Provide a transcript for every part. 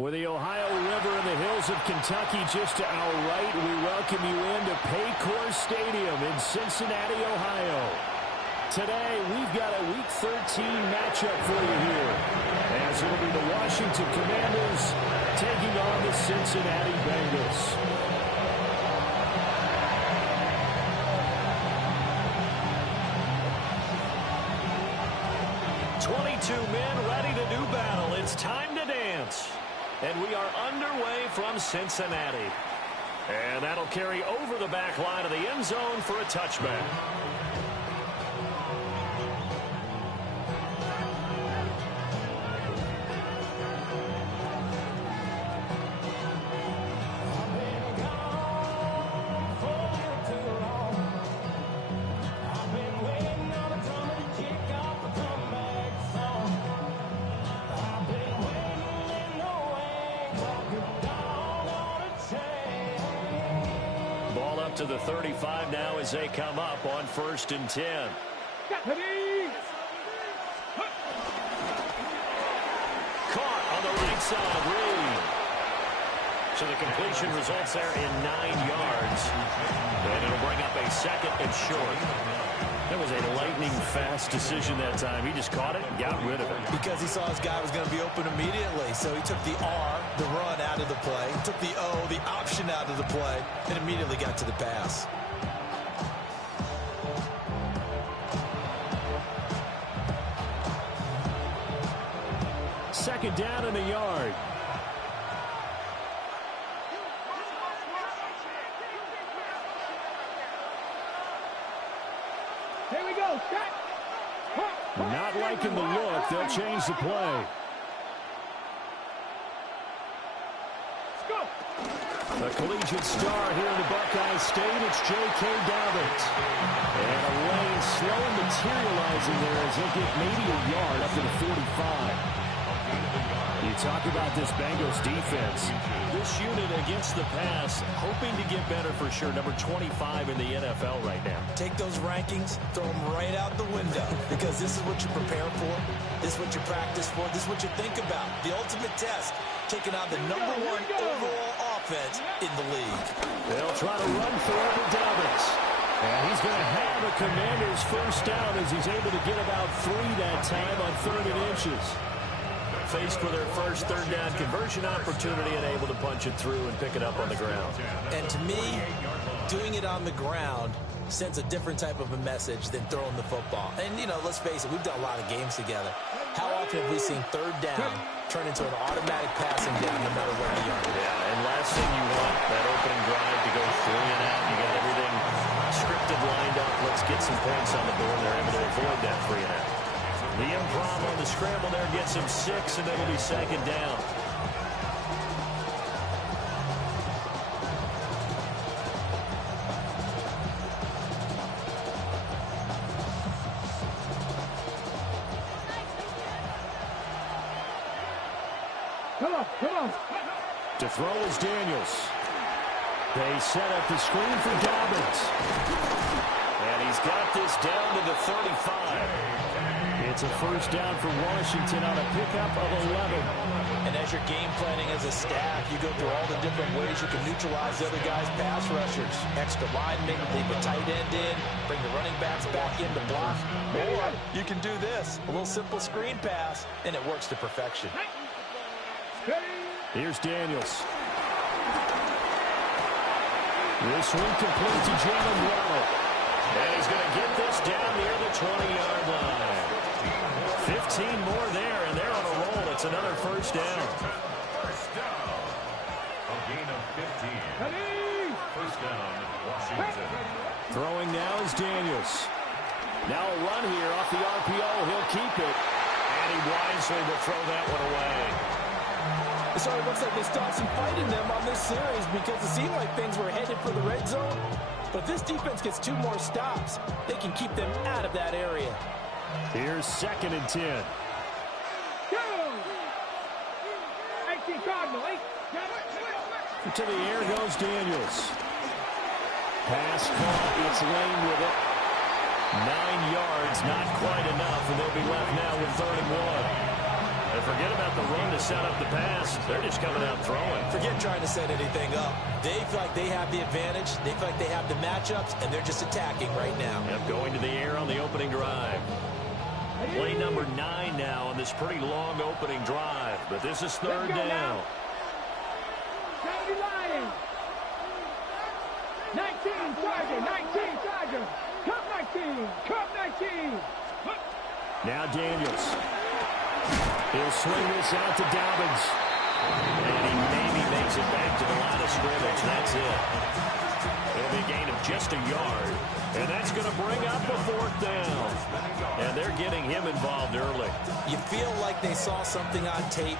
With the Ohio River and the hills of Kentucky just to our right, we welcome you into Paycor Stadium in Cincinnati, Ohio. Today, we've got a Week 13 matchup for you here, as it'll be the Washington Commanders taking on the Cincinnati Bengals. Men ready to do battle. It's time to dance. And we are underway from Cincinnati. And that'll carry over the back line of the end zone for a touchback. To the 35 now as they come up on 1st and 10. Caught on the right side, Reed. So the completion results there in 9 yards. And it'll bring up a 2nd and short. That was a lightning-fast decision that time. He just caught it and got rid of it. Because he saw his guy was going to be open immediately. So he took the R, the run, out of the play. He took the O, the option, out of the play, and immediately got to the pass. Second down and a yard. Here we go. Not liking the look. They'll change the play. Let's go. The collegiate star here in the Buckeye State, it's J.K. Dobbins. And a lane slow materializing there as he'll get maybe a yard up to the 45. You talk about this Bengals defense. This unit against the pass, hoping to get better for sure. Number 25 in the NFL right now. Take those rankings, throw them right out the window, because this is what you prepare for. This is what you practice for. This is what you think about. The ultimate test, taking on the #1 overall offense in the league. They'll try to run for it with Dobbins. And he's going to have a Commander's first down as he's able to get about 3 that time on 3rd and inches. Faced with their first 3rd down conversion opportunity and able to punch it through and pick it up on the ground. And to me, doing it on the ground sends a different type of a message than throwing the football. And, you know, let's face it, we've done a lot of games together. How often have we seen 3rd down turn into an automatic passing down no matter where you are? Yeah, and last thing you want, that opening drive to go 3 and out. You got everything scripted, lined up. Let's get some points on the board. They're able to avoid that 3 and out. The improv on the scramble there gets him 6, and it'll be 2nd down. Come on. To throw is Daniels. They set up the screen for Dobbins. And he's got this down to the 35. It's a first down for Washington on a pickup of 11. And as you're game planning as a staff, you go through all the different ways you can neutralize the other guys' pass rushers. Extra linemen, leave a tight end in, bring the running backs back in to block. Or you can do this, a little simple screen pass, and it works to perfection. Here's Daniels. This one complete to Jalen Waddle. And he's going to get this down near the 20-yard line. 15 more there, and they're on a roll. It's another first down. First down. A gain of 15. First down, Washington. Throwing now is Daniels. Now a run here off the RPO. He'll keep it. And he wisely will throw that one away. So it looks like they stopped some fight in them on this series because it seemed like things were headed for the red zone. But this defense gets 2 more stops. They can keep them out of that area. Here's 2nd and 10. Go! 18 Cardinal, 8. To the air goes Daniels. Pass caught. It's Lane with it. 9 yards, not quite enough, and they'll be left now with 3rd and 1. And forget about the run to set up the pass. They're just coming out throwing. Forget trying to set anything up. They feel like they have the advantage. They feel like they have the matchups, and they're just attacking right now. Yep, going to the air on the opening drive. Play number 9 now on this pretty long opening drive. But this is third down. 19, Charger, 19, Charger. Cup 19, Cup 19. Now Daniels. He'll swing this out to Dobbins. And he maybe makes it back to the line of scrimmage. That's it. It'll be a gain of just a yard. And that's going to bring up a fourth down. And they're getting him involved early. You feel like they saw something on tape,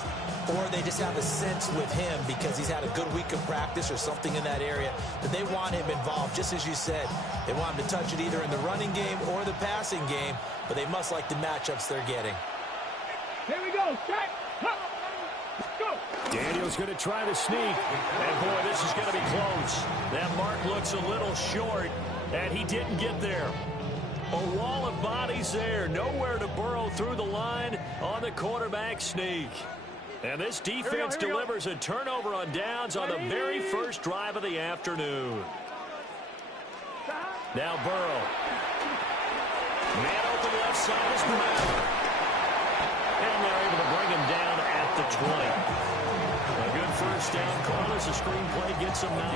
or they just have a sense with him because he's had a good week of practice or something in that area that they want him involved. Just as you said, they want him to touch it either in the running game or the passing game, but they must like the matchups they're getting. Here we go, set, go. Daniel's going to try to sneak. And, boy, this is going to be close. That mark looks a little short, and he didn't get there. A wall of bodies there. Nowhere to burrow through the line on the quarterback sneak. And this defense delivers a turnover on downs on the very first drive of the afternoon. Now Burrow. Man open left side is Brown. And they're able to bring him down at the 20. A good first down call as the screenplay gets him 9.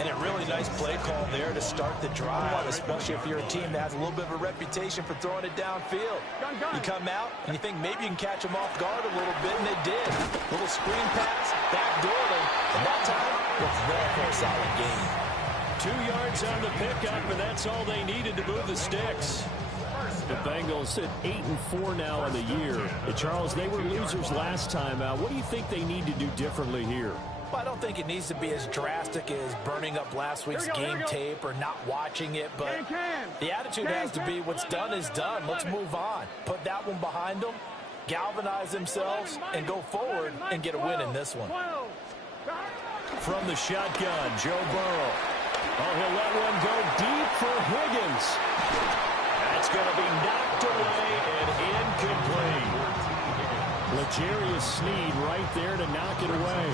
And a really nice play call there to start the drive, especially if you're a team that has a little bit of a reputation for throwing it downfield. You come out and you think maybe you can catch them off guard a little bit, and they did. Little screen pass, backdoor them, and that time was there for a solid gain. 2 yards on the pickup, and that's all they needed to move the sticks. The Bengals sit 8-4 now on the year. Charles, they were losers last time out. What do you think they need to do differently here? Well, I don't think it needs to be as drastic as burning up last week's game tape or not watching it, but the attitude has to be what's done is done. Let's move on. Put that one behind them, galvanize themselves, and go forward and get a win in this one. From the shotgun, Joe Burrow. Oh, he'll let one go deep for Higgins. That's going to be knocked away and incomplete. L'Jarius Sneed right there to knock it away.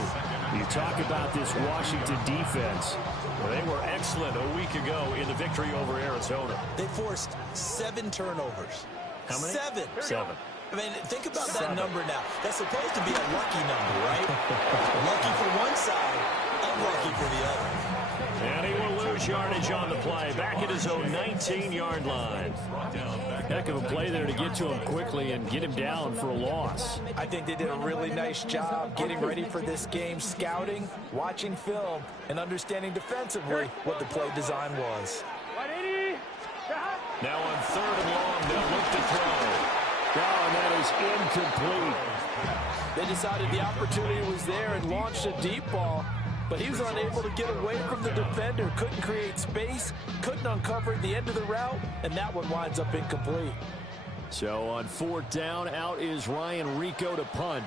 You talk about this Washington defense. Well, they were excellent a week ago in the victory over Arizona. They forced 7 turnovers. How many? 7. I mean, think about that number now. That's supposed to be a lucky number, right? Lucky for one side, unlucky for the other. And he will lose yardage on the play. Back at his own 19-yard line. Heck of a play there to get to him quickly and get him down for a loss. I think they did a really nice job getting ready for this game, scouting, watching film, and understanding defensively what the play design was. Now on 3rd and long, they'll look to throw. Oh, and that is incomplete. They decided the opportunity was there and launched a deep ball, but he was unable to get away from the defender, couldn't create space, couldn't uncover the end of the route, and that one winds up incomplete. So on 4th down, out is Ryan Rico to punt.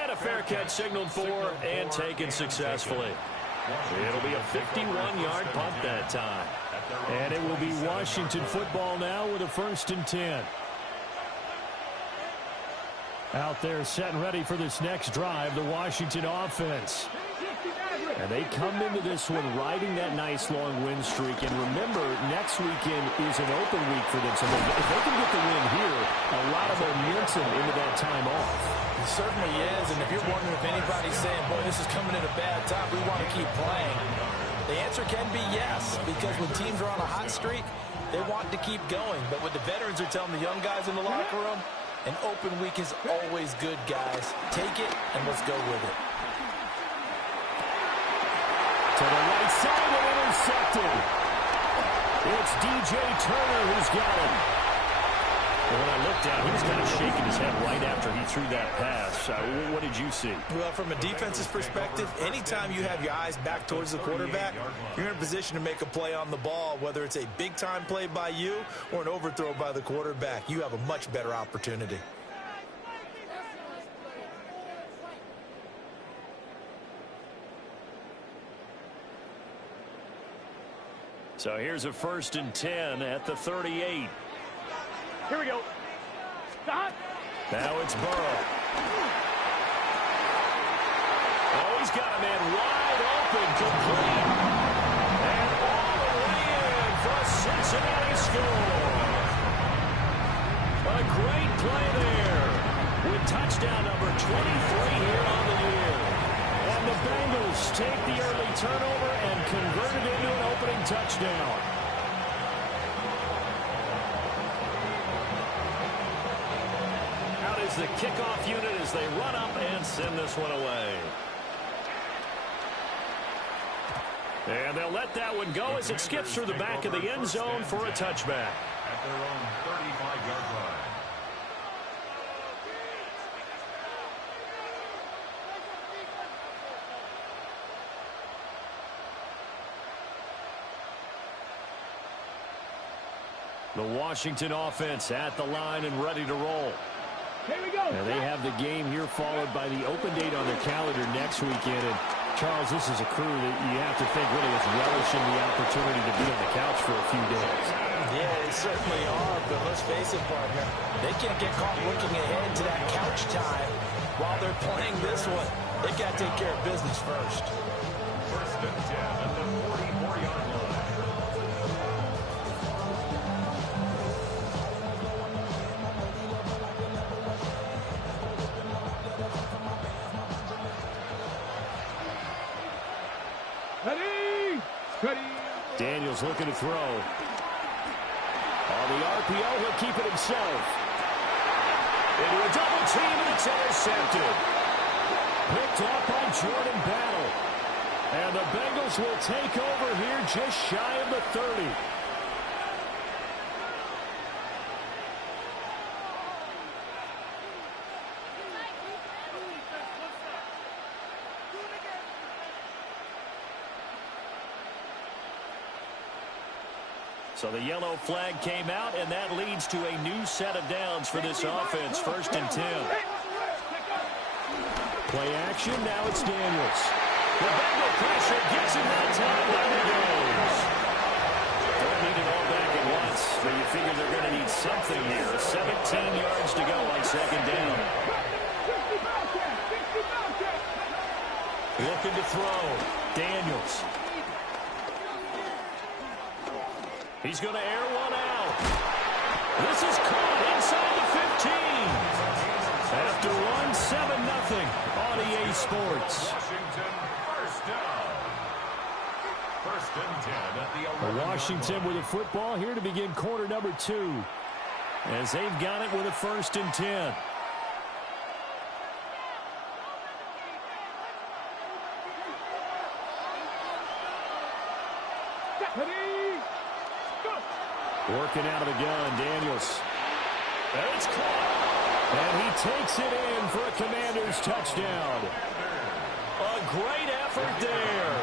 And a fair catch signaled for and taken successfully. It'll be a 51-yard punt that time. And it will be Washington football now with a 1st and 10. Out there set and ready for this next drive, the Washington offense. And they come into this one riding that nice long win streak. And remember, next weekend is an open week for them. So if they can get the win here, a lot of momentum into that time off. It certainly is, and if you're wondering if anybody's saying, boy, this is coming at a bad time, we want to keep playing, the answer can be yes, because when teams are on a hot streak, they want to keep going. But what the veterans are telling the young guys in the locker room, an open week is always good, guys. Take it, and let's go with it. To the right side and intercepted. It's DJ Turner who's got him. Well, when I looked down, he was kind of shaking his head right after he threw that pass. What did you see? Well, from a defense's perspective, anytime you have your eyes back towards the quarterback, you're in a position to make a play on the ball, whether it's a big-time play by you or an overthrow by the quarterback. You have a much better opportunity. So here's a 1st and 10 at the 38. Here we go. Stop. Now it's Burrow. Oh, he's got a man wide open, complete. And all the way in for a Cincinnati score. A great play there with touchdown number 23 here on the year. And the Bengals take the early turnover and convert it into an opening touchdown. Out is the kickoff unit as they run up and send this one away. And they'll let that one go as it skips through the back of the end zone for a touchback. At their own 35-yard line. The Washington offense at the line and ready to roll. Here we go. Now they have the game here followed by the open date on their calendar next weekend. And Charles, this is a crew that you have to think really is relishing the opportunity to be on the couch for a few days. Yeah, they certainly are, but let's face it, partner. They can't get caught looking ahead to that couch time while they're playing this one. They've got to take care of business first. 1st and 10 at the 44-yard line. Ready. Ready. Daniels looking to throw. On the RPO, he'll keep it himself. Into a double team, and it's intercepted. Picked off by Jordan Battle. And the Bengals will take over here just shy of the 30. So the yellow flag came out, and that leads to a new set of downs for this offense. 1st and 10. Play action, now it's Daniels. The Bengal pressure gets him that time. There he goes. Don't need it all back at once, but you figure they're going to need something here. 17 yards to go on 2nd down. Looking to throw. Daniels. He's going to air one out. This is caught inside the 15. After one, 7-0 on EA Sports. Washington, 1st down. 1st and 10 at the 11. Washington with the football here to begin quarter number 2. As they've got it with a 1st and 10. Working out of the gun, Daniels. And it's caught. And he takes it in for a Commanders touchdown. A great effort there.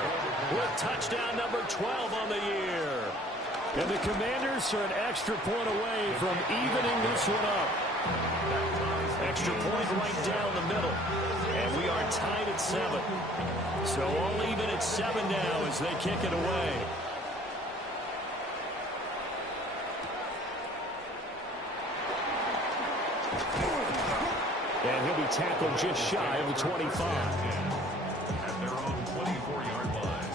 With touchdown number 12 on the year. And the Commanders are an extra point away from evening this one up. Extra point right down the middle. And we are tied at 7. So all even at 7 now as they kick it away. And he'll be tackled just shy of the 25. At their own 24-yard line.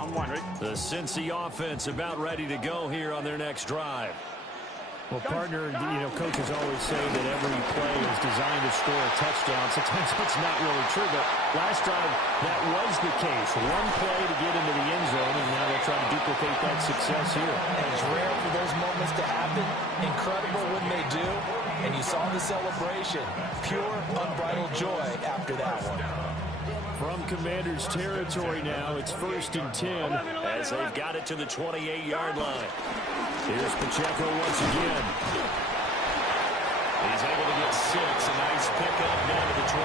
I'm wondering. The Cincy offense about ready to go here on their next drive. Well, partner, coaches always say that every play is designed to score a touchdown. Sometimes that's not really true, but last drive, that was the case. One play to get into the end zone, and now they'll try to duplicate that success here. And it's rare for those moments to happen. Incredible when they do. And you saw the celebration. Pure, unbridled joy after that one. From Commanders territory now, it's 1st and 10 as they've got it to the 28-yard line. Here's Pacheco once again. He's able to get 6. A nice pickup down to the 21.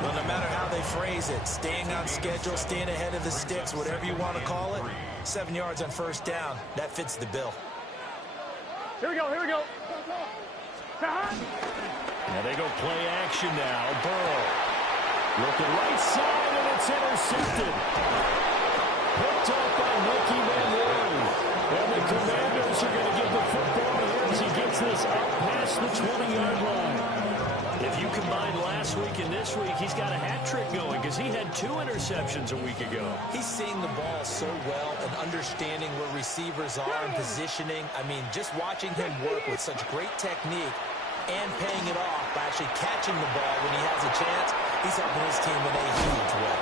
Well, no matter how they phrase it, staying on schedule, staying ahead of the sticks, whatever you want to call it, 7 yards on 1st down, that fits the bill. Here we go, here we go. Now they go play action now. Burrow. Looking right side, and it's intercepted. Picked up by Nicky Manley. And the Commanders are going to get the football here as he gets this up past the 20-yard line. If you combine last week and this week, he's got a hat trick going because he had 2 interceptions a week ago. He's seeing the ball so well and understanding where receivers are and positioning. I mean, just watching him work with such great technique and paying it off by actually catching the ball when he has a chance, he's helping his team in a huge way.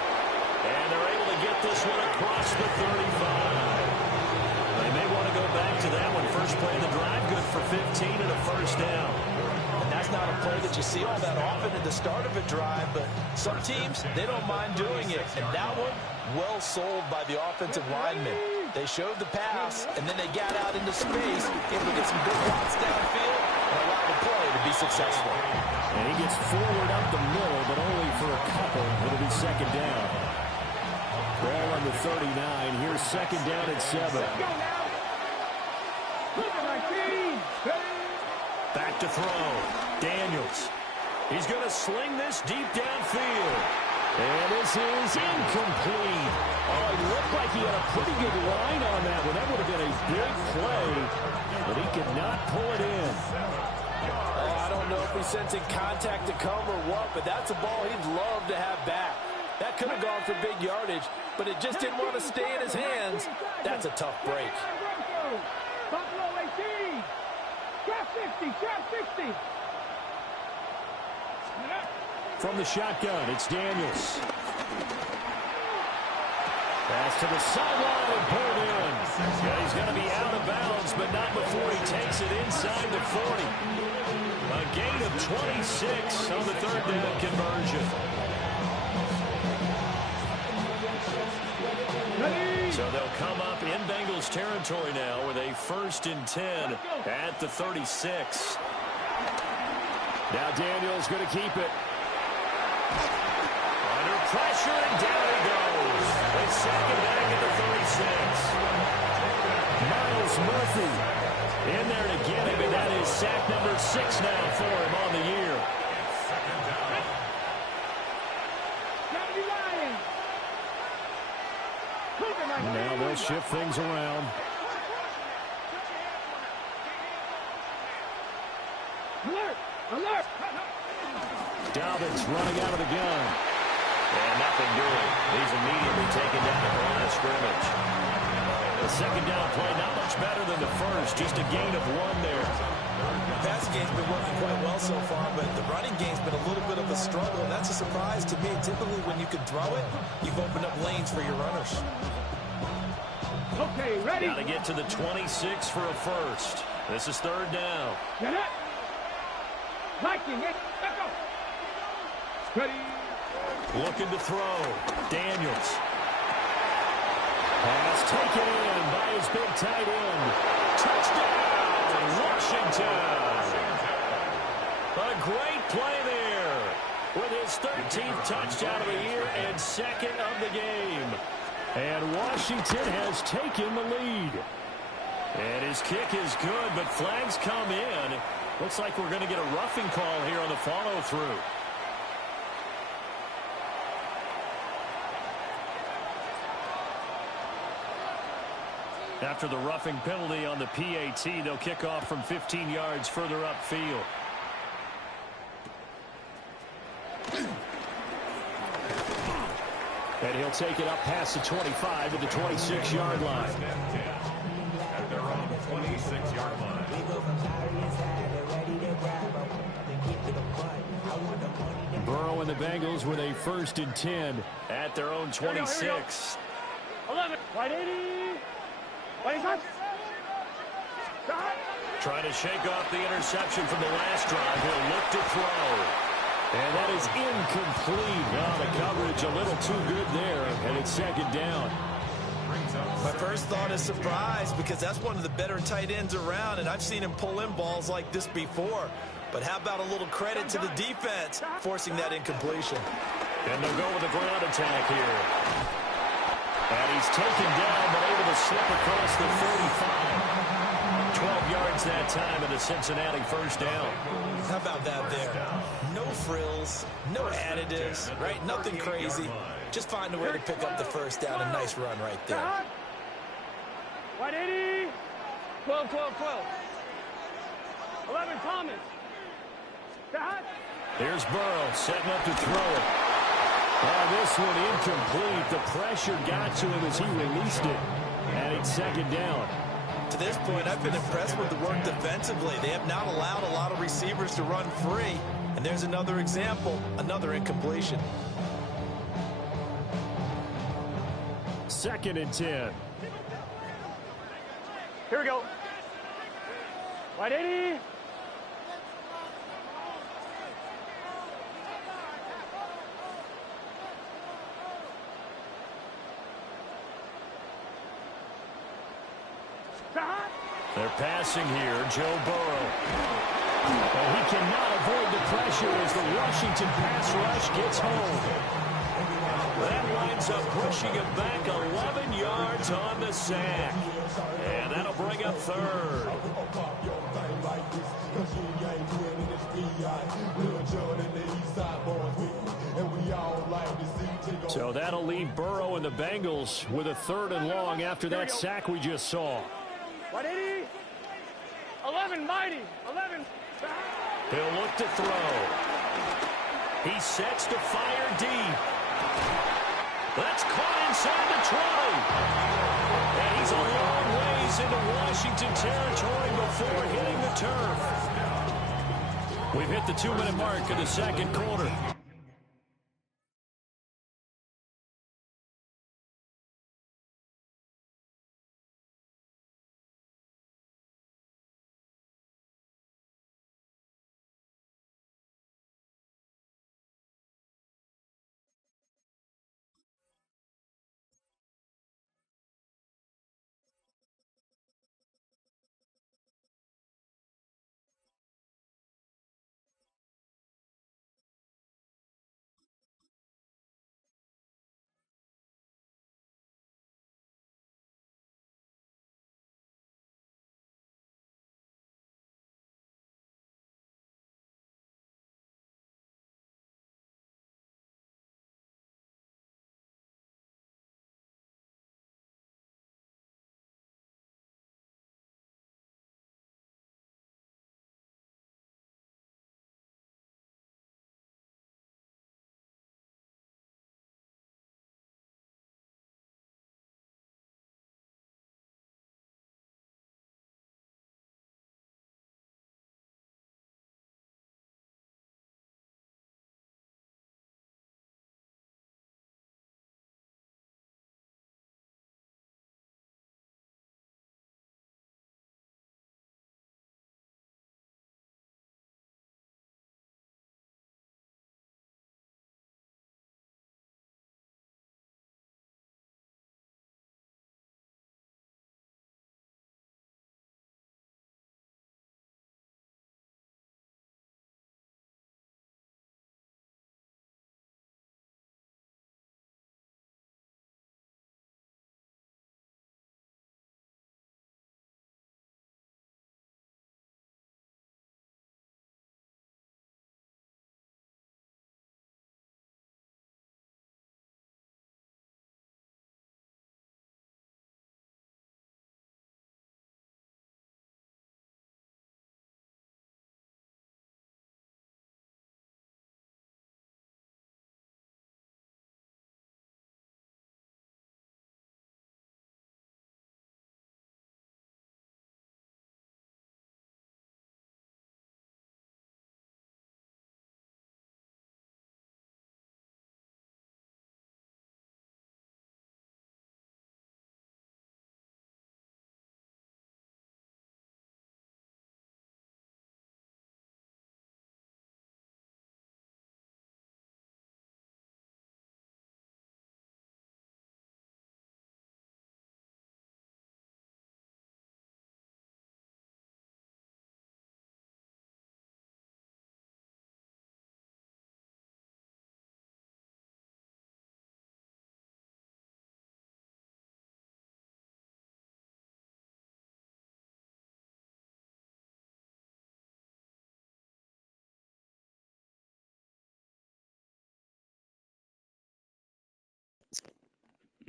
And they're able to get this one across the 35. They may want to go back to that one. First play of the drive, good for 15 and a first down. And that's not a play that you see all that often at the start of a drive, but some teams, they don't mind doing it. And that one, well sold by the offensive lineman. They showed the pass, and then they got out into space, able to get some good blocks downfield, and allow the play to be successful. And he gets forward up the middle, but only for a couple. It'll be second down. Ball on the 39. Here's second down at 7. Back to throw. Daniels. He's going to sling this deep downfield. And this is incomplete. Oh, it looked like he had a pretty good line on that one. That would have been a big play, but he could not pull it in. Oh, I don't know if he's sensing contact to come or what, but that's a ball he'd love to have back. That could have gone for big yardage, but it just didn't want to stay in his hands. That's a tough break. Buffalo 18. Trap 60. Trap 60. From the shotgun, it's Daniels. Pass to the sideline and pulled in. Yeah, he's going to be out of bounds, but not before he takes it inside the 40. A gain of 26 on the third down conversion. So they'll come up in Bengals territory now with a 1st and 10 at the 36. Now Daniels going to keep it. Under pressure, and down he goes. They sack him back at the 36. Miles Murphy in there to get him, and that is sack number 6 now for him on the year. Now they'll shift things around. Alert! Alert! Dobbins running out of the gun. And nothing doing. He's immediately taken down at the line of scrimmage. The second down play, not much better than the first. Just a gain of 1 there. The passing game's been working quite well so far, but the running game's been a little bit of a struggle, and that's a surprise to me. Typically, when you can throw it, you've opened up lanes for your runners. Okay, ready. Got to get to the 26 for a first. This is third down. Get it. Viking, let's go. Ready. Looking to throw. Daniels. Pass taken in by his big tight end. Touchdown, Washington. A great play there with his 13th touchdown of the year and 2nd of the game. And Washington has taken the lead. And his kick is good, but flags come in. Looks like we're going to get a roughing call here on the follow-through. After the roughing penalty on the PAT, they'll kick off from 15 yards further upfield. And he'll take it up past the 25 to the 26-yard line. At their own 26-yard line. Burrow and the Bengals with a 1st and 10 at their own 26. 11. White 80. White hot. Trying to shake off the interception from the last drive. He'll look to throw. And that is incomplete. Oh, the coverage a little too good there, and it's second down. My first thought is surprise, because that's one of the better tight ends around, and I've seen him pull in balls like this before. But how about a little credit to the defense forcing that incompletion? And they'll go with the ground attack here. And he's taken down, but able to slip across the 45. 12 yards converts that time into Cincinnati first down. How about that there? No frills, no additives, right? Nothing crazy. Just find a way to pick up the first down. A nice run right there. 180. 12, 12, 12. 11, Thomas. Stop. Here's Burrow setting up to throw it. This one incomplete. The pressure got to him as he released it. And it's second down. To this point, I've been impressed with the work defensively. They have not allowed a lot of receivers to run free. And there's another example, another incompletion. 2nd and 10. Here we go. 180. They're passing here, Joe Burrow. And he cannot avoid the pressure as the Washington pass rush gets home. That winds up pushing him back 11 yards on the sack. And that'll bring up 3rd. So that'll leave Burrow and the Bengals with a 3rd and long after that sack we just saw. 180. 11, mighty. 11. He'll look to throw. He sets to fire deep. That's caught inside the 20. And he's a long ways into Washington territory before hitting the turf. We've hit the 2-minute mark of the second quarter.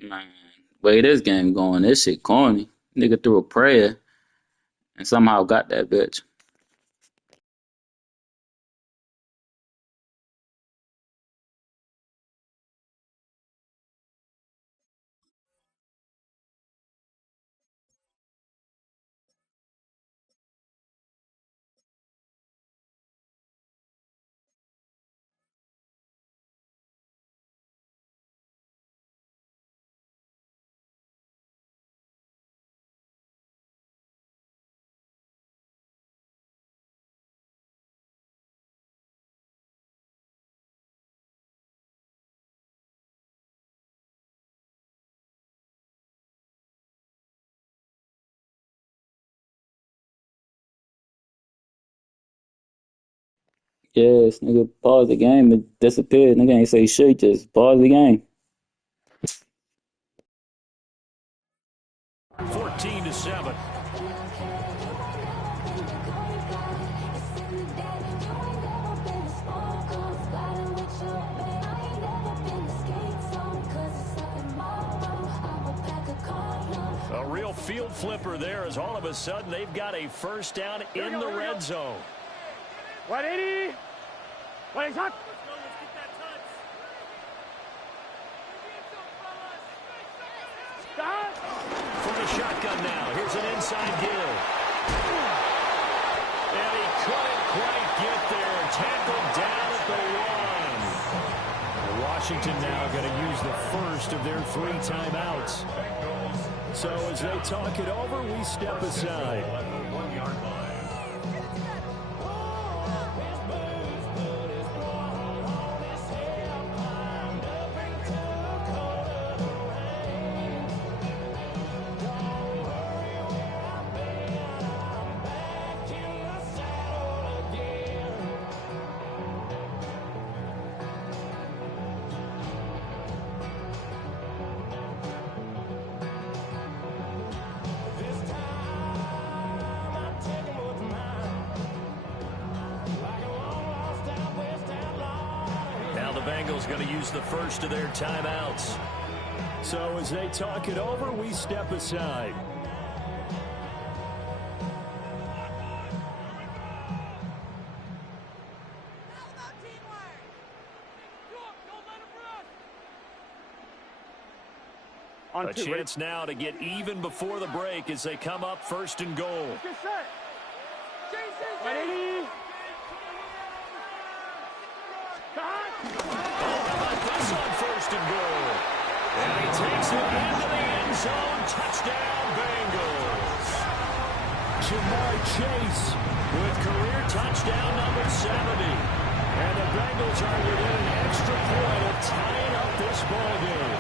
Man, way this game going, this shit corny. Nigga threw a prayer and somehow got that bitch. Yes, nigga, pause the game. It disappeared. Nigga ain't say shit, just pause the game. 14-7. A real field flipper there as all of a sudden they've got a first down in the red zone. 180. 180 hot. From the shotgun now, here's an inside give. And he couldn't quite get there. Tackled down at the 1. Washington now going to use the first of their 3 timeouts. So as they talk it over, we step aside. Bengals going to use the first of their timeouts. So as they talk it over, we step aside. A chance now to get even before the break as they come up first and goal. This on first and goal. And he takes it into the end zone. Touchdown, Bengals. Jamar Chase with career touchdown number 70. And the Bengals are within an extra point of tying up this ball game.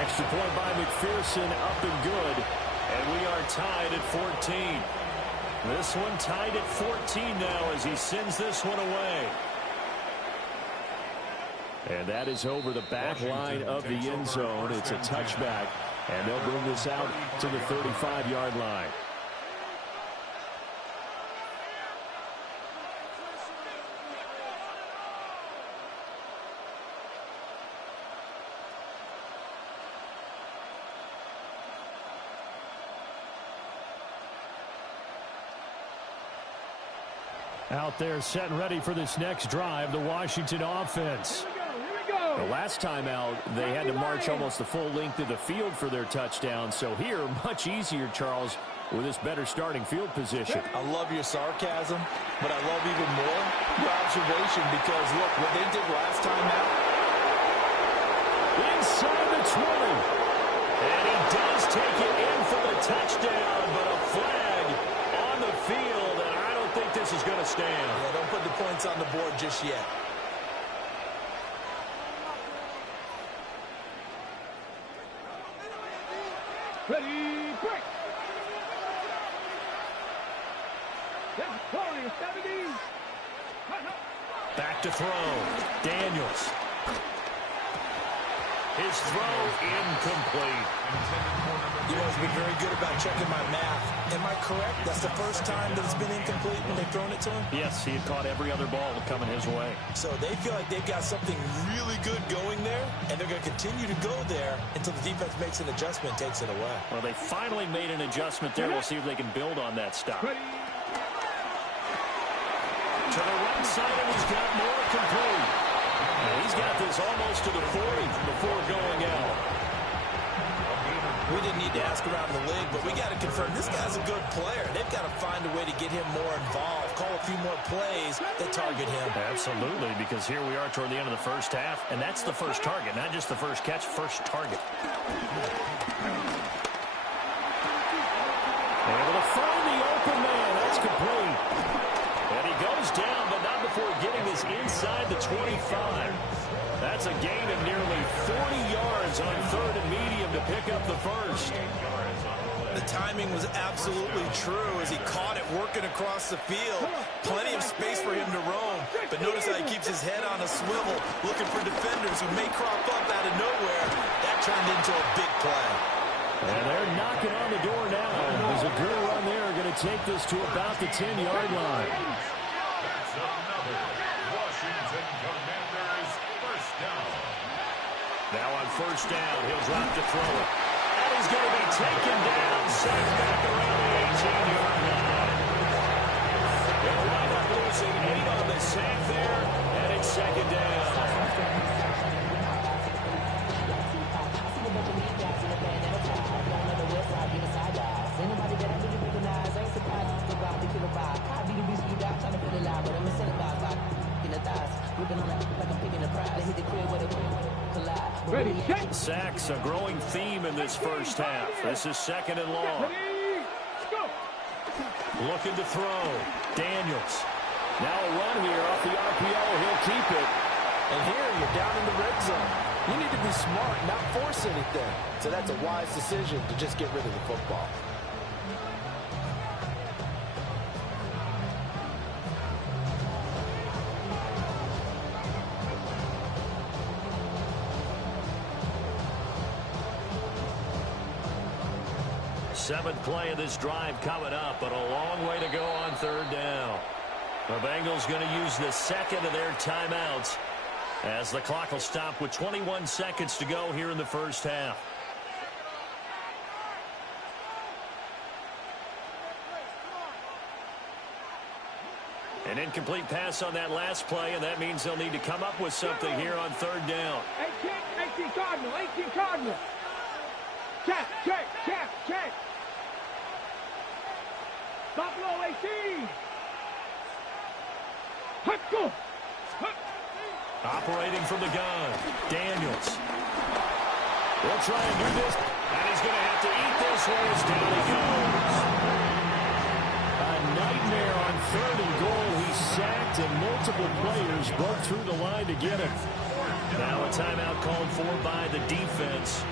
Extra point by McPherson, up and good. And we are tied at 14. This one tied at 14 now as he sends this one away. And that is over the back line of the end zone. It's a touchback, and they'll bring this out to the 35-yard line. Out there set and ready for this next drive, the Washington offense. The last time out, they had to march almost the full length of the field for their touchdown. So here, much easier, Charles, with this better starting field position. I love your sarcasm, but I love even more your observation because, look, what they did last time out. Inside the 20. And he does take it in for the touchdown, but a flag on the field, and I don't think this is going to stand. Yeah, don't put the points on the board just yet. Ready, break. Back to throw. Daniels. His throw incomplete. You know, he's been very good about checking my math. Am I correct? That's the first time that it's been incomplete when they've thrown it to him? Yes, he had caught every other ball coming his way. So they feel like they've got something really good going there, and they're going to continue to go there until the defense makes an adjustment and takes it away. Well, they finally made an adjustment there. We'll see if they can build on that stop. To the right side, and he's got more complete. And he's got this almost to the 40 before going out. We didn't need to ask around the league, but we got to confirm this guy's a good player. They've got to find a way to get him more involved, call a few more plays that target him. Absolutely, because here we are toward the end of the first half, and that's the first target, not just the first catch, first target. Able to find the open man. That's complete. And he goes down, but not before getting this inside the 25. That's a gain of nearly 40 yards on third and medium to pick up the first. The timing was absolutely true as he caught it working across the field. Plenty of space for him to roam. But notice how he keeps his head on a swivel, looking for defenders who may crop up out of nowhere. That turned into a big play. And they're knocking on the door now. There's a good run there. Going to take this to about the 10-yard line. That's another Washington Commanders first down. Now on first down, he'll drop to throw it. And he's going to be taken down, sacked back around the 18-yard line. They'll wind up losing 8 on the sack there, and it's second down. Ready, set. Sacks, a growing theme in this first half. This is second and long. Ready, go. Looking to throw. Daniels. Now a run here off the RPO. He'll keep it. And here you're down in the red zone. You need to be smart, not force anything. So that's a wise decision to just get rid of the football. Seventh play of this drive coming up, but a long way to go on third down. The Bengals going to use the second of their timeouts as the clock will stop with 21 seconds to go here in the first half. An incomplete pass on that last play, and that means they'll need to come up with something here on third down. 18 Cardinal, 18 Cardinal. Check, check, check, check. Buffalo 18. Let's go. Operating from the gun, Daniels. They'll try and do this, and he's going to have to eat this one as down he goes. A nightmare on third and goal. He's sacked, and multiple players broke through the line to get him. Now a timeout called for by the defense.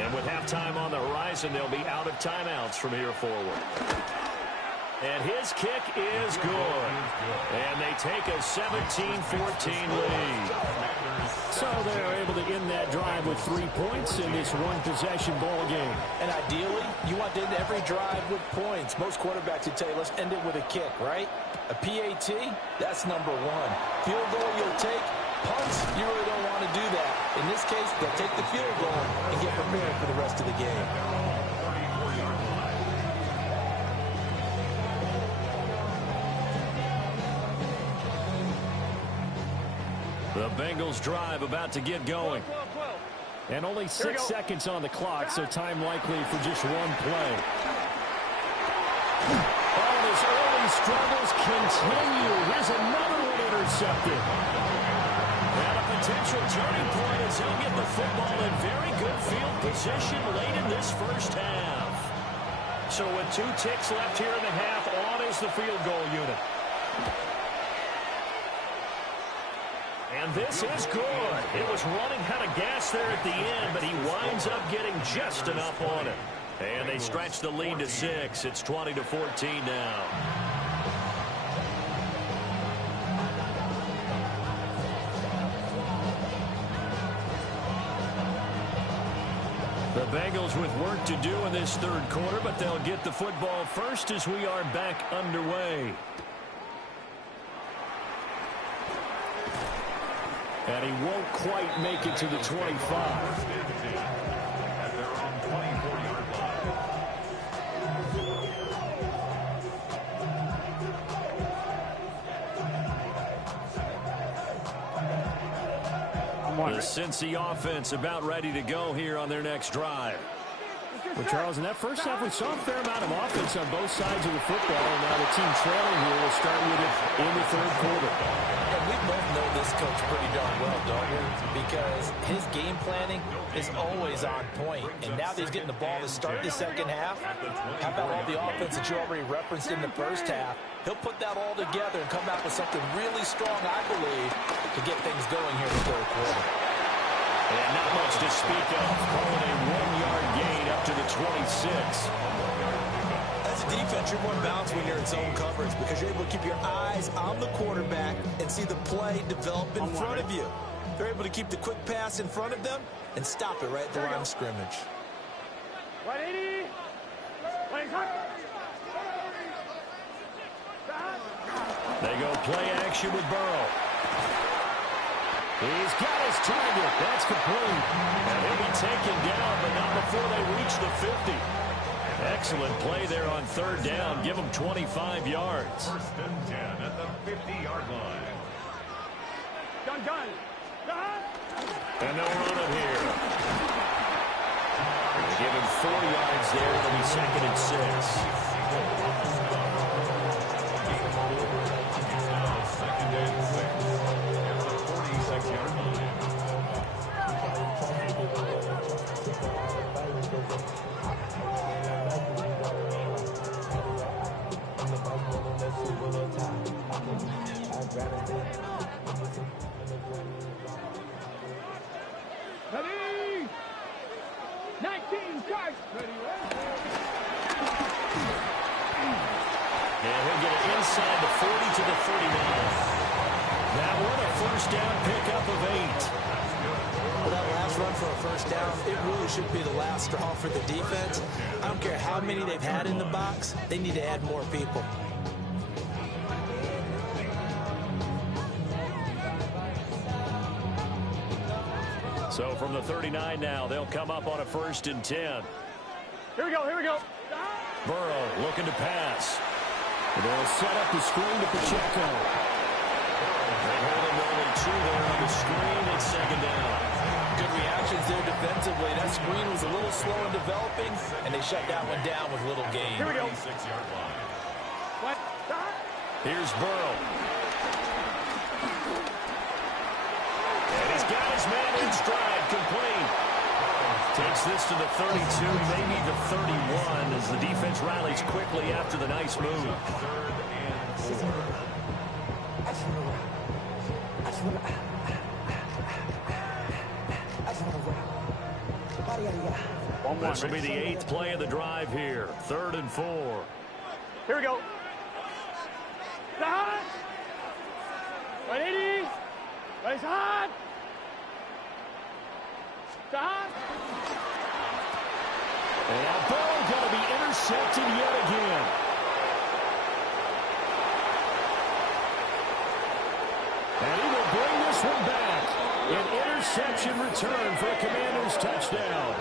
And with halftime on the horizon, they'll be out of timeouts from here forward. And his kick is good. And they take a 17-14 lead. So they're able to end that drive with 3 points in this one-possession ball game. And ideally, you want to end every drive with points. Most quarterbacks would tell you, let's end it with a kick, right? A PAT, that's number one. Field goal you'll take. Punts, you really don't want to do that. In this case, they'll take the field goal and get prepared for the rest of the game. The Bengals drive about to get going. And only 6 seconds on the clock, so time likely for just one play. Oh, his early struggles continue. Here's another one intercepted. And a potential turning point as he'll get the football in very good field position late in this first half. So with 2 ticks left here in the half, on is the field goal unit. And this is good. It was running out of gas there at the end, but he winds up getting just enough on it. And they stretch the lead to 6. It's 20-14 now. The Bengals with work to do in this third quarter, but they'll get the football first as we are back underway. And he won't quite make it to the 25. The Cincy offense about ready to go here on their next drive. Well, Charles, in that first half, we saw a fair amount of offense on both sides of the football, and now the team trailing here will start with it in the third quarter. And we both know this coach pretty darn well, don't we? Because his game planning is always on point. And now that he's getting the ball to start the second half, how about all the offense that you already referenced in the first half? He'll put that all together and come out with something really strong, I believe, to get things going here in the third quarter. And not much to speak of. Calling a 1-yard gain up to the 26. As a defense, you're more balanced when you're in zone coverage because you're able to keep your eyes on the quarterback and see the play develop in front of you. They're able to keep the quick pass in front of them and stop it right at the line of scrimmage. 180. They go play action with Burrow. He's got his target. That's complete. And he'll be taken down, but not before they reach the 50. Excellent play there on third down. Give them 25 yards. First and 10 at the 50-yard line. Gun. And they'll run it here. They give him 4 yards there. It'll be second and 6. Second and 6 at the 46-yard line. Ready. 19 charge. Ready. And he'll get it inside the 40 to the 39. That one a first down pickup of 8. Well, that last run for a first down, it really should be the last straw for the defense. I don't care how many they've had in the box. They need to add more people. So from the 39 now, they'll come up on a first and 10. Here we go. Burrow looking to pass. They'll set up the screen to Pacheco. They hold him to only 2 there on the screen. It's second down. Good reactions there defensively. That screen was a little slow in developing, and they shut that one down with little gain. Here we go. 6-yard line. What? Here's Burrow. And he's got his man in stride, complete. Takes this to the 32, maybe the 31, as the defense rallies quickly after the nice move. Third and 4. This will be the 8th play of the drive here. 3rd and 4. Here we go. Stop. 180. Raise hard. Stop. And now Burrow going to be intercepted yet again. And he will bring this one back. An interception return for a Commanders touchdown.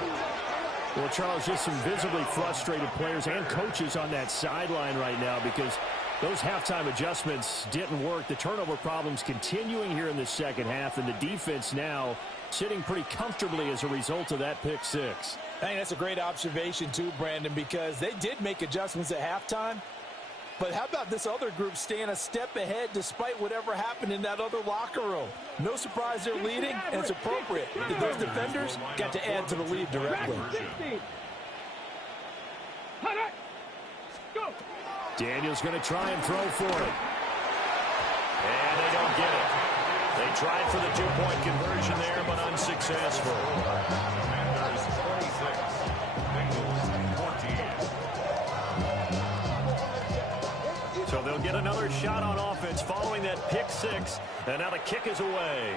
Well, Charles, just some visibly frustrated players and coaches on that sideline right now because those halftime adjustments didn't work. The turnover problems continuing here in the second half, and the defense now sitting pretty comfortably as a result of that pick six. I think that's a great observation too, Brandon, because they did make adjustments at halftime. But how about this other group staying a step ahead despite whatever happened in that other locker room? No surprise they're leading, and it's appropriate. Those defenders got to add to the lead directly. Go. Daniel's going to try and throw for it. And they don't get it. They tried for the 2-point conversion there, but unsuccessful. Commanders 46, Bengals 14. So they'll get another shot on offense following that pick six, and now the kick is away.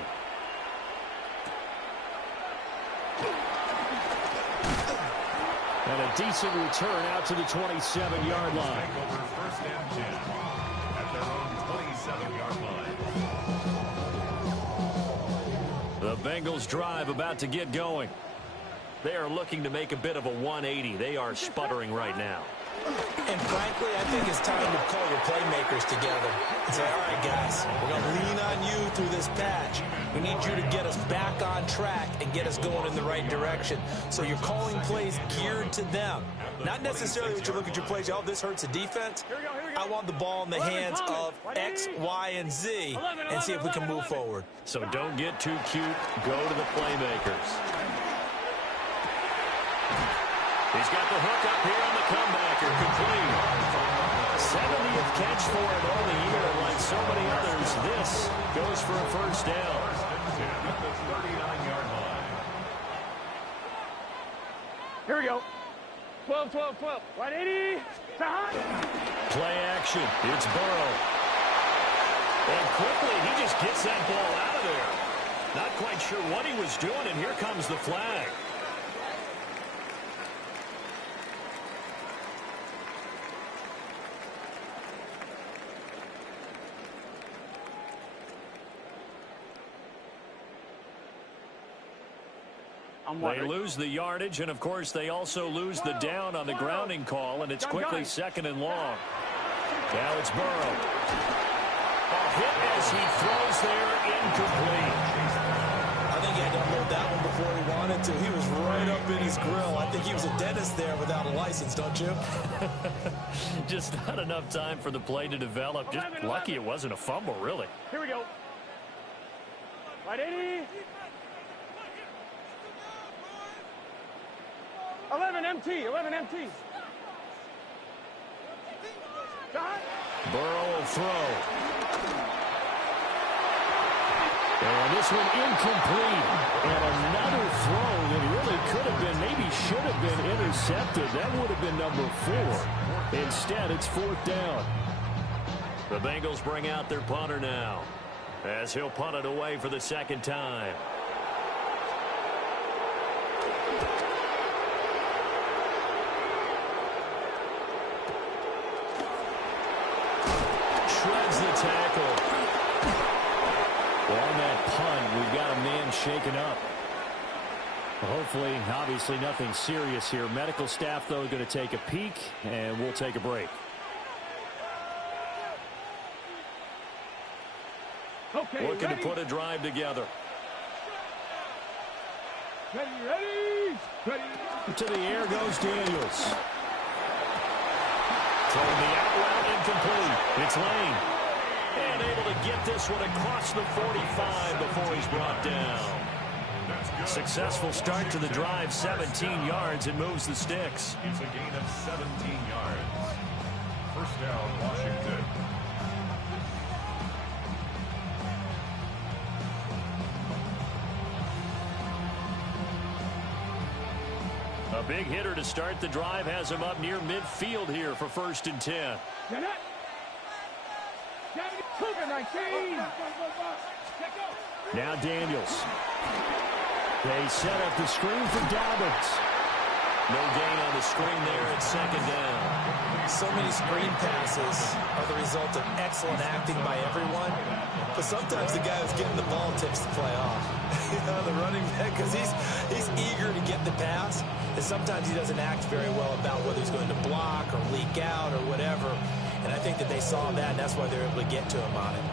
And a decent return out to the 27-yard line. Over first and 10 at their own 27-yard line. The Bengals drive about to get going. They are looking to make a bit of a 180. They are sputtering right now. And frankly, I think it's time to call your playmakers together and say, all right, guys, we're going to lean on you through this patch. We need you to get us back on track and get us going in the right direction. So you're calling plays geared to them. Not necessarily that you look at your plays, oh, this hurts the defense. I want the ball in the hands of X, Y, and Z and see if we can move forward. So don't get too cute. Go to the playmakers. He's got the hook up here on the comebacker, complete. 70th catch for him on the year. Like so many others, this goes for a first down. At the 39-yard line. Here we go. 12, 12, 12. 180. Play action. It's Burrow. And quickly, he just gets that ball out of there. Not quite sure what he was doing, and here comes the flag. They lose the yardage, and, of course, they also lose the down on the grounding call, and it's quickly second and long. Now it's Burrow. A hit as he throws there, incomplete. I think he had to unload that one before he wanted to. He was right up in his grill. I think he was a dentist there without a license, don't you? Just not enough time for the play to develop. Just lucky it wasn't a fumble, really. Here we go. 180. 11 MT, 11 MT. Burrow will throw. And this one incomplete. And another throw that really could have been, maybe should have been intercepted. That would have been number 4. Instead, it's 4th down. The Bengals bring out their punter now, as he'll punt it away for the second time. Shreds the tackle. On that punt, we've got a man shaken up. Hopefully, obviously nothing serious here. Medical staff, though, going to take a peek, and we'll take a break. Okay, Looking ready? to put a drive together. Ready. To the air goes Daniels. Throwing the out route, incomplete. It's Lane. And able to get this one across the 45 before he's brought down. Successful start to the drive, 17 yards, and moves the sticks. It's a gain of 17 yards. First down, Washington. A big hitter to start the drive has him up near midfield here for 1st and 10. Now Daniels. They set up the screen for Dobbins. No gain on the screen there at 2nd down. So many screen passes are the result of excellent acting by everyone. But sometimes the guy who's getting the ball tips the play off. You know, the running back, because he's eager to get the pass. And sometimes he doesn't act very well about whether he's going to block or leak out or whatever. And I think that they saw that, and that's why they're able to get to him on it.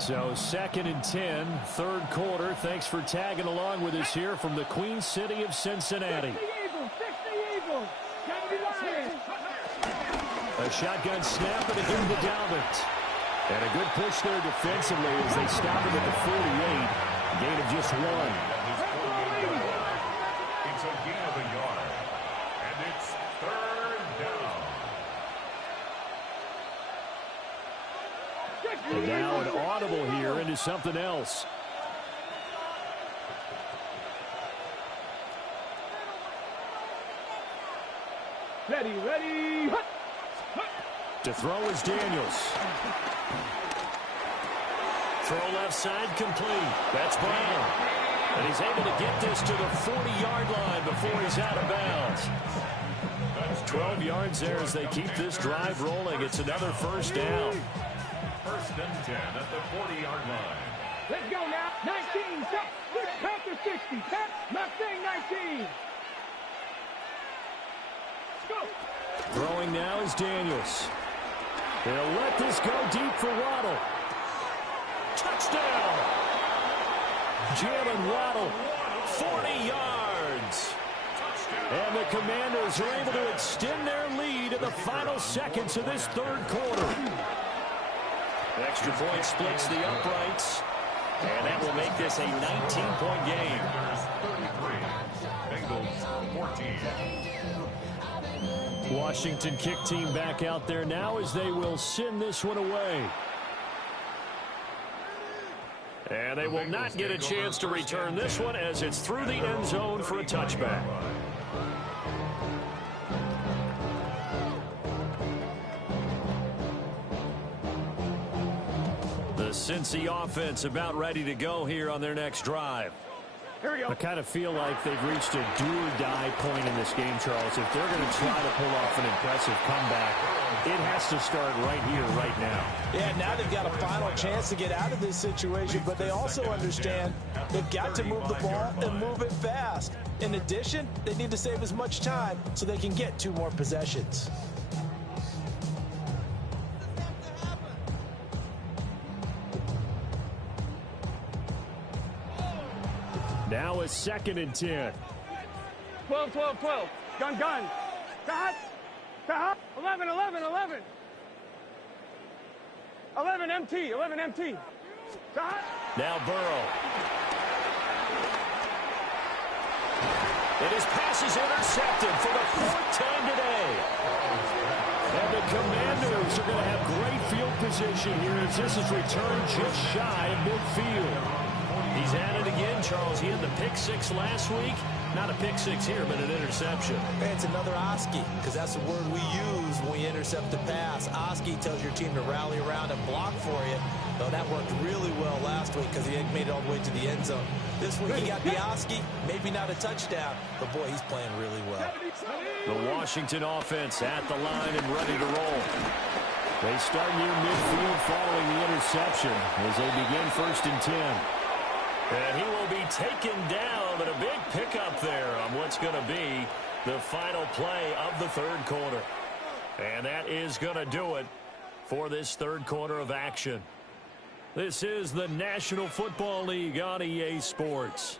So 2nd and 10, 3rd quarter. Thanks for tagging along with us here from the Queen City of Cincinnati. A shotgun snap and again to Dobbins. And a good push there defensively as they stop him at the 48. Gain of just 1. It's a gain of a yard. And it's 3rd down. And now an audible here into something else. Ready. To throw is Daniels. Throw left side complete. That's Brown. And he's able to get this to the 40-yard line before he's out of bounds. 12 yards there as they keep this drive rolling. It's another first down. First and 10 at the 40-yard line. Let's go now. 19, set. Panther 60, set. Mustang 19. Let's go. Throwing now is Daniels. They'll let this go deep for Waddle. Touchdown! Jalen Waddle, 40 yards. And the Commanders are able to extend their lead in the final seconds of this third quarter. Extra point splits the uprights. And that will make this a 19-point game. Bengals 14. Washington kick team back out there now as they will send this one away. And they will not get a chance to return this one as it's through the end zone for a touchback. The Cincy offense about ready to go here on their next drive. Here we go. I kind of feel like they've reached a do-or-die point in this game, Charles. If they're going to try to pull off an impressive comeback, it has to start right here, right now. Yeah, now they've got a final chance to get out of this situation, but they also understand they've got to move the ball and move it fast. In addition, they need to save as much time so they can get 2 more possessions. Now a 2nd and 10. 12, 12, 12. Gun, gun. Cut. Cut. 11, 11, 11. 11 MT, 11 MT. Cut. Now Burrow. And his pass is intercepted for the 4th time today. And the Commanders are going to have great field position here as this is returned just shy of midfield. He's at it again, Charles. He had the pick 6 last week. Not a pick 6 here, but an interception. Hey, it's another Oski, because that's the word we use when we intercept the pass. Oski tells your team to rally around and block for you. Though that worked really well last week because he made it all the way to the end zone. This week he got the Oski, maybe not a touchdown, but boy, he's playing really well. The Washington offense at the line and ready to roll. They start near midfield following the interception as they begin 1st and 10. And he will be taken down, but a big pickup there on what's going to be the final play of the third quarter. And that is going to do it for this third quarter of action. This is the National Football League on EA Sports.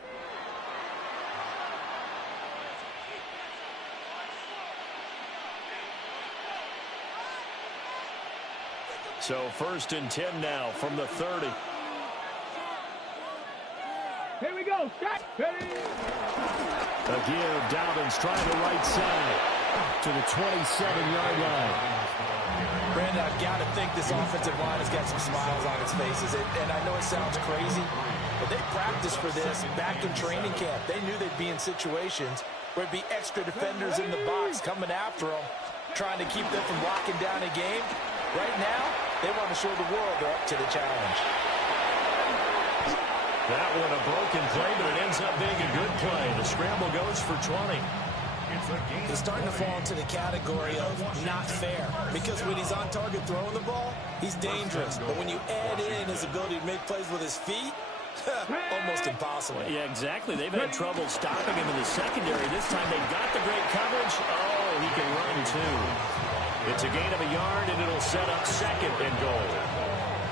So 1st and 10 now from the 30. Here we go. Shot. Ready. Again, Dalvin's trying the right side to the 27-yard line. Brandon, I've got to think this offensive line has got some smiles on its faces. And I know it sounds crazy, but they practiced for this back in training camp. They knew they'd be in situations where it'd be extra defenders in the box coming after them, trying to keep them from locking down a game. Right now, they want to show the world they're up to the challenge. That one a broken play, but it ends up being a good play. The scramble goes for 20. He's starting to fall into the category of not fair, because when he's on target throwing the ball, he's dangerous. But when you add in his ability to make plays with his feet, almost impossible. Yeah, exactly. They've had trouble stopping him in the secondary. This time they got the great coverage. Oh, he can run too. It's a gain of a yard, and it'll set up 2nd and goal.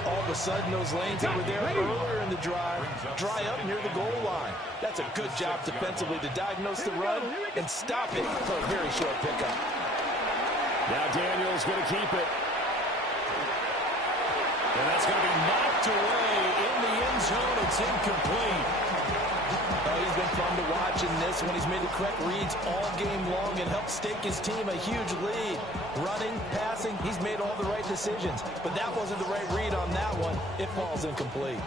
All of a sudden, those lanes that were there earlier in the drive dry up near the goal line. That's a good job defensively to diagnose the run and stop it for a very short pickup. Now Daniels going to keep it. And that's going to be knocked away in the end zone. It's incomplete. Oh, he's been fun to watch in this one. He's made the correct reads all game long and helped stake his team a huge lead. Running, passing, he's made all the right decisions. But that wasn't the right read on that one. It falls incomplete.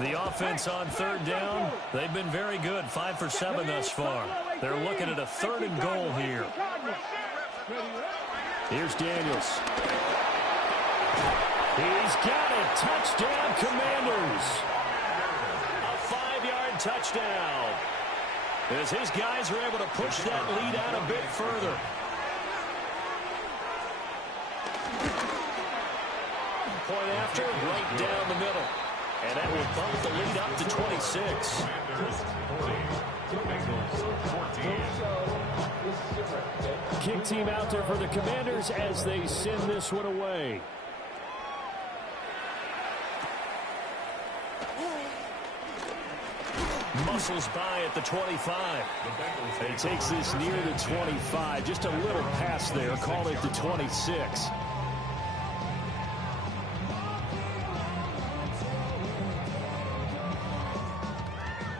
The offense on 3rd down, they've been very good. 5 for 7 thus far. They're looking at a 3rd and goal here. Here's Daniels. He's got it. Touchdown, Commanders. A 5-yard touchdown. As his guys are able to push that lead out a bit further. Point after, right down the middle. And that will bump the lead up to 26. Kick team out there for the Commanders as they send this one away. Muscles by at the 25. And he takes this near the 25. Just a little pass there. Call it the 26.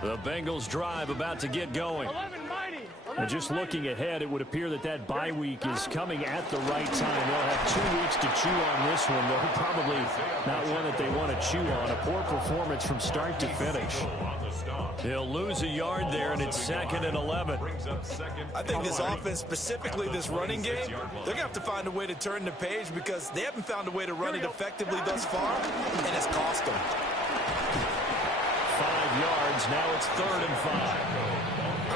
The Bengals drive about to get going. And just looking ahead, it would appear that that bye week is coming at the right time. They'll have 2 weeks to chew on this one, though probably not one that they want to chew on. A poor performance from start to finish. They'll lose a yard there, and it's 2nd and 11. I think this offense, specifically this running game, they're going to have to find a way to turn the page because they haven't found a way to run it effectively thus far, and it's cost them. 5 yards, now it's 3rd and 5.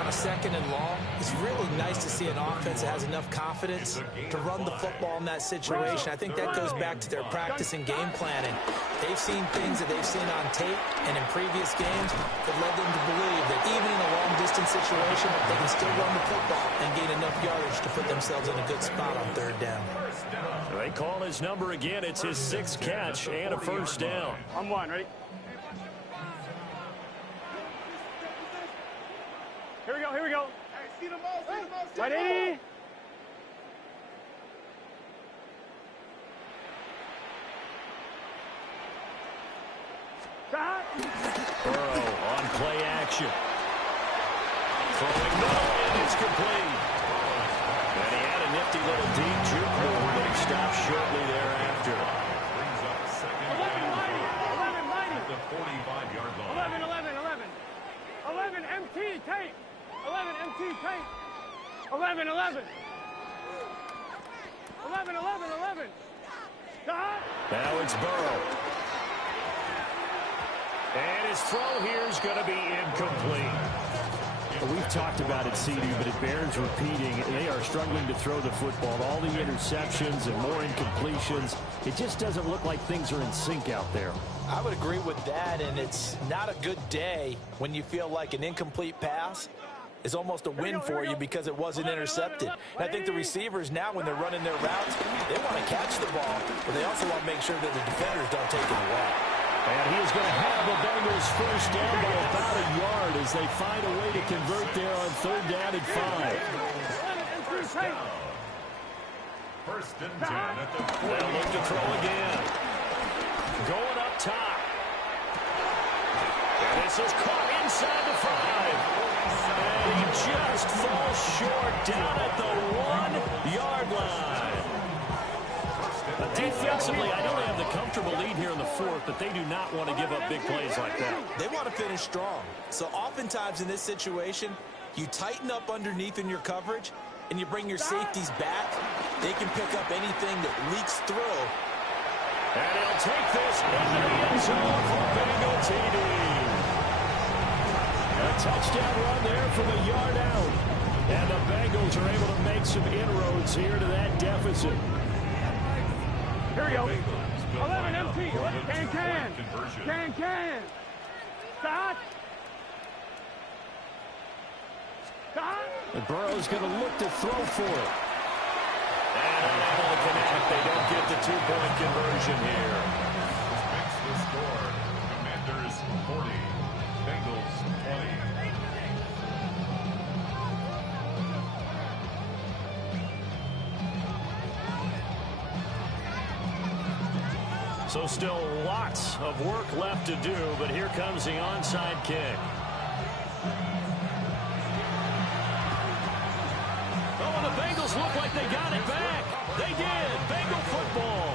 On a 2nd and long, it's really nice to see an offense that has enough confidence to run the football in that situation. I think that goes back to their practice and game planning. They've seen things that they've seen on tape and in previous games that led them to believe that even in a long-distance situation, they can still run the football and gain enough yardage to put themselves in a good spot on 3rd down. They call his number again. It's his 6th catch and a 1st down. On one, ready? Here we go, here we go. Hey, see the ball, see the ball, see ready? Burrow on play action. Throwing middle, and it's complete. And he had a nifty little deep juke move, but he stopped shortly thereafter. Brings up 2nd down at the 45-yard line. 11, MT, tape. 11, MT, tape. 11. 11. Stop. Now it's Burrow. And his throw here is going to be incomplete. We've talked about it, CD, but it bears repeating. They are struggling to throw the football. All the interceptions and more incompletions. It just doesn't look like things are in sync out there. I would agree with that, and it's not a good day when you feel like an incomplete pass is almost a win for you because it wasn't intercepted. And I think the receivers now, when they're running their routes, they want to catch the ball, but they also want to make sure that the defenders don't take it away. And he is going to have the Bengals 1st down by about a yard as they find a way to convert there on 3rd down and 5. 1st and 10 at the 40. They'll look to throw again. Going up top. And this is caught inside the 5. And he just falls short down at the 1-yard line. Defensively, I know they have the comfortable lead here in the 4th, but they do not want to give up big plays like that. They want to finish strong. So oftentimes in this situation, you tighten up underneath in your coverage, and you bring your safeties back. They can pick up anything that leaks through. And he'll take this into the end zone for Bengal TD. A touchdown run there from a yard out. And the Bengals are able to make some inroads here to that deficit. Here we go. 11, MT. Can. Stop. And Burrow's going to look to throw for it. And unable to connect. They don't get the 2-point conversion here. Makes the score. Commanders 40, Bengals 20. So still lots of work left to do, but here comes the onside kick. Oh, and the Bengals look like they got it back. They did. Bengal football.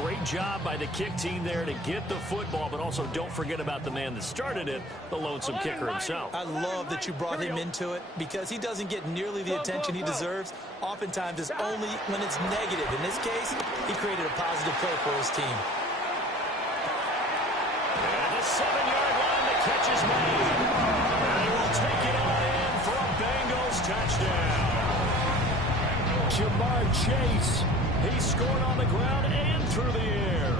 Great job by the kick team there to get the football, but also don't forget about the man that started it, the lonesome kicker himself. I love that you brought him into it because he doesn't get nearly the attention he deserves. Oftentimes, it's only when it's negative. In this case, he created a positive play for his team. And the 7-yard line, the catch is made. touchdown. Jamar Chase. He scored on the ground and through the air.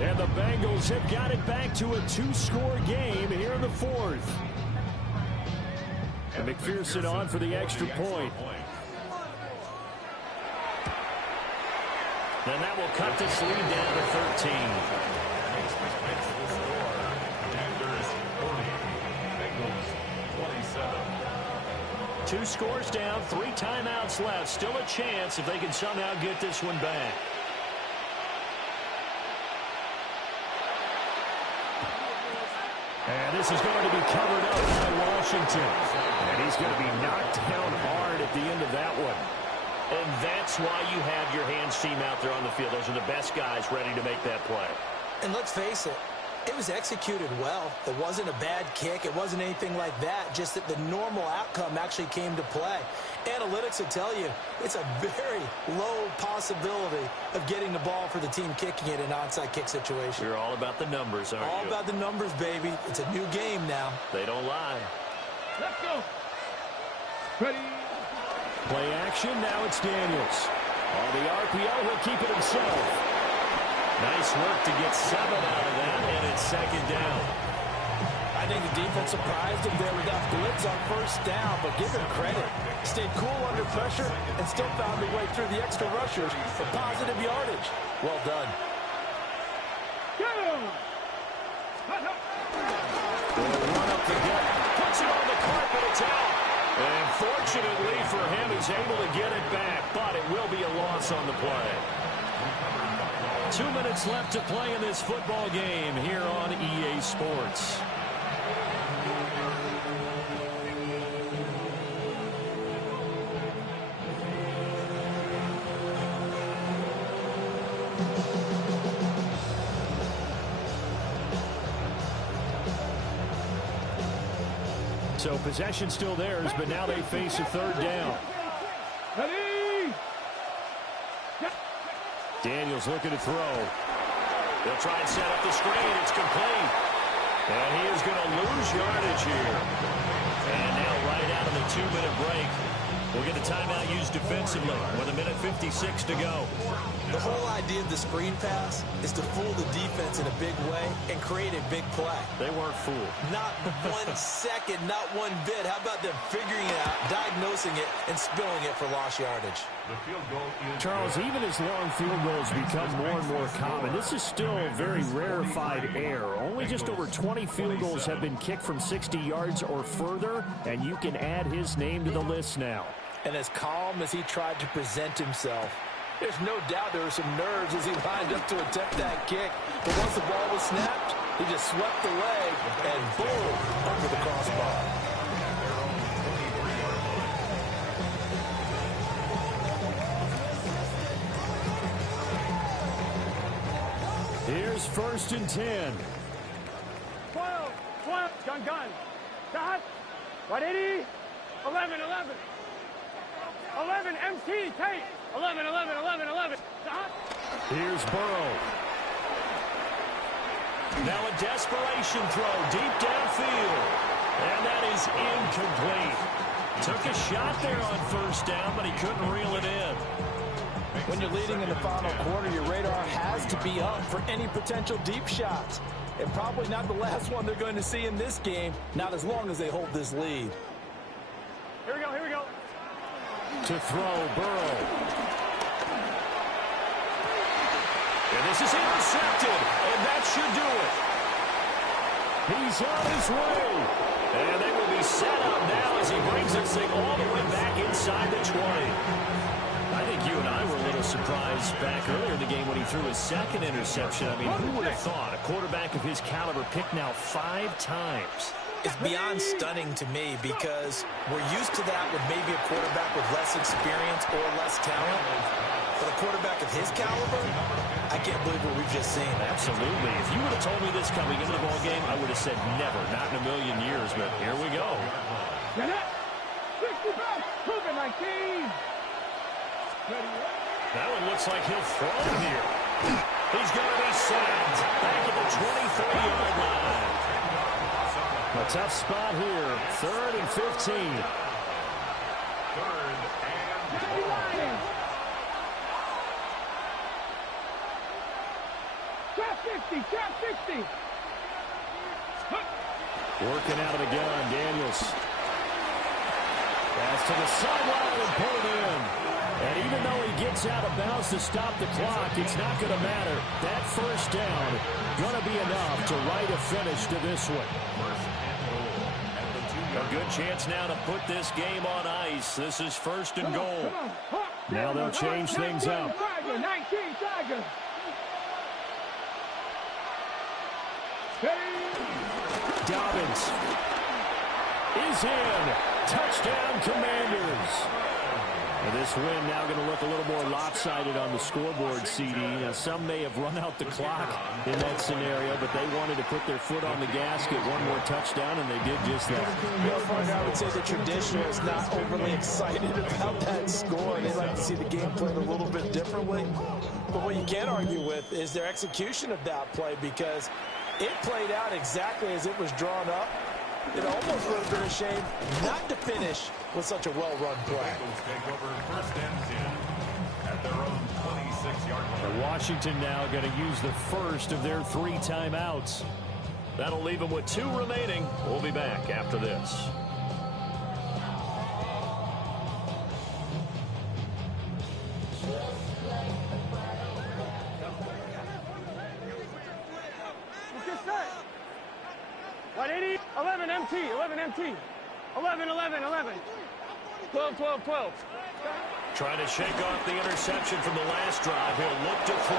And the Bengals have got it back to a 2-score game here in the fourth. And McPherson on for the extra point. And that will cut this lead down to 13. Commanders 40, Bengals 27. 2 scores down, 3 timeouts left. Still a chance if they can somehow get this one back. And this is going to be covered up by Washington. And he's going to be knocked down hard at the end of that one. And that's why you have your hands team out there on the field. Those are the best guys ready to make that play. And let's face it, it was executed well. It wasn't a bad kick. It wasn't anything like that. Just that the normal outcome actually came to play. Analytics will tell you it's a very low possibility of getting the ball for the team kicking it in an onside kick situation. You're all about the numbers, aren't you? All about the numbers, baby. It's a new game now. They don't lie. Let's go. Ready. Play action. Now it's Daniels. On the RPO, he'll keep it himself. Nice work to get 7 out of that, and it's second down. I think the defense surprised him there with that blitz on first down, but give him credit. Stayed cool under pressure and still found a way through the extra rushers for positive yardage. Well done. Get him. They'll run up the gut. Puts it on the carpet. It's out. And fortunately for him, he's able to get it back, but it will be a loss on the play. 2 minutes left to play in this football game here on EA Sports. So possession still theirs, but now they face a third down. Ready. Daniels looking to throw. They'll try and set up the screen. It's complete. And he is going to lose yardage here. And now right out of the 2-minute break, we'll get a timeout used defensively with 1:56 to go. The whole idea of the screen pass is to fool the defense in a big way and create a big play. They weren't fooled. Not 1 second, not 1 bit. How about them figuring it out, diagnosing it, and spilling it for lost yardage? The field goal is Charles, even as long field goals become more and more common, this is still very rarefied air. Only just over 20 field goals have been kicked from 60 yards or further, and you can add his name to the list now. And as calm as he tried to present himself, there's no doubt there were some nerves as he lined up to attempt that kick. But once the ball was snapped, he just swept the leg and boom, under the crossbar. Here's 1st and 10. 12. Gun. Stop. 180. 11. 11. MT. Take. 11. Stop. Here's Burrow. Now a desperation throw deep downfield. And that is incomplete. Took a shot there on 1st down, but he couldn't reel it in. When you're leading in the final quarter, your radar has to be up for any potential deep shots. And probably not the last one they're going to see in this game, not as long as they hold this lead. Here we go. To throw, Burrow. And this is intercepted, and that should do it. He's on his way. And they will be set up now as he brings this thing all the way back inside the 20. I think you and I were a little surprised back earlier in the game when he threw his 2nd interception. I mean, who would have thought a quarterback of his caliber picked now 5 times? It's beyond stunning to me because we're used to that with maybe a quarterback with less experience or less talent. But a quarterback of his caliber, I can't believe what we've just seen. Absolutely. If you would have told me this coming into the ball game, I would have said never, not in a million years. But here we go. Get it. 65. Prove it, 19. That one looks like he'll throw it here. He's going to be sacked back at the 23-yard line. A tough spot here. 3rd and 15. third and Lions. Trap 60, trap 60. Working out of the gun, Daniels. Pass to the sideline and pulled in. And even though he gets out of bounds to stop the clock, it's not going to matter. That first down going to be enough to write a finish to this one. a good chance now to put this game on ice. This is first and goal. Now they'll change things up. 19 Tiger. Dobbins is in. Touchdown, Commanders. And this win now going to look a little more lopsided on the scoreboard, CD. Now, some may have run out the clock in that scenario, but they wanted to put their foot on the gas, get one more touchdown, and they did just that. Well, partner, I would say the traditional is not overly excited about that score. They like to see the game played a little bit differently. But what you can't argue with is their execution of that play, because it played out exactly as it was drawn up. It almost would have been a shame not to finish with such a well-run play. Take over first and 10 at their own 26-yard line. Washington now going to use the first of their 3 timeouts. That'll leave them with 2 remaining. We'll be back after this. What, 80? 11 MT, 11 MT. 11, 11, 11. 12, 12, 12. Trying to shake off the interception from the last drive. He'll look to throw.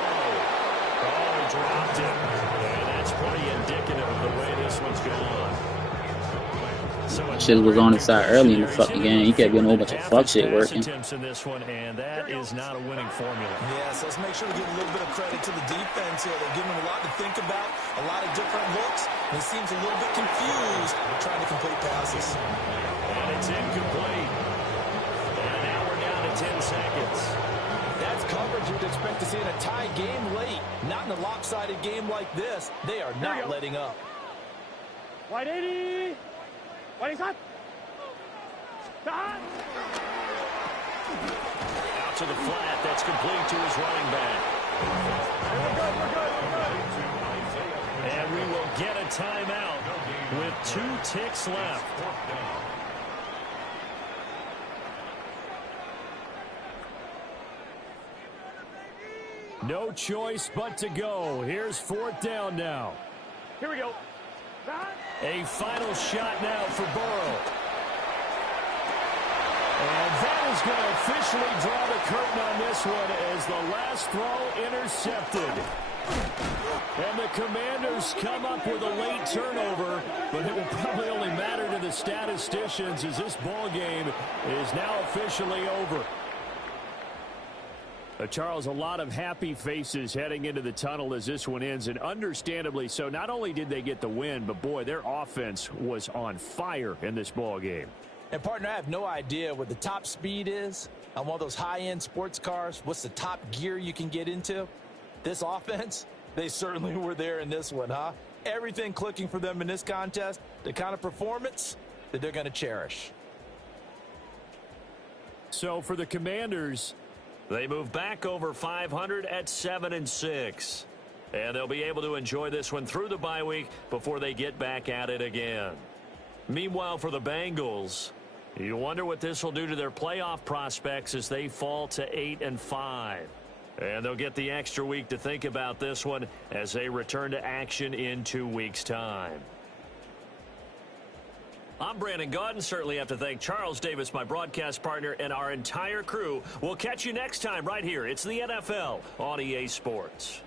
Oh, he dropped it. And that's pretty indicative of the way this one's gone. Shit was on his side early in the fucking game. He kept getting a whole bunch of fuck shit working. In this one, and that is not a winning formula. Yes, let's make sure we give a little bit of credit to the defense here. They're giving him a lot to think about, a lot of different looks. And he seems a little bit confused trying to complete passes. And it's incomplete. And now we're down to 10 seconds. That's coverage you'd expect to see in a tie game late. Not in a lopsided game like this. They are not letting up. White 80. White hot. Out to the flat. That's complete to his running back. We're good. And we will get a timeout with 2 ticks left. No choice but to go. Here's 4th down now. Here we go. A final shot now for Burrow. And that is going to officially draw the curtain on this one as the last throw intercepted. And the Commanders come up with a late turnover, but it will probably only matter to the statisticians as this ball game is now officially over. Charles, a lot of happy faces heading into the tunnel as this one ends, and understandably so. Not only did they get the win, but boy, their offense was on fire in this ball game. And partner, I have no idea what the top speed is on one of those high-end sports cars. What's the top gear you can get into? This offense, they certainly were there in this one, huh? Everything clicking for them in this contest, the kind of performance that they're going to cherish. So for the Commanders, they move back over 500 at 7-6. And they'll be able to enjoy this one through the bye week before they get back at it again. Meanwhile, for the Bengals, you wonder what this will do to their playoff prospects as they fall to 8-5. And they'll get the extra week to think about this one as they return to action in 2 weeks' time. I'm Brandon Gaudin. Certainly have to thank Charles Davis, my broadcast partner, and our entire crew. We'll catch you next time right here. It's the NFL on EA Sports.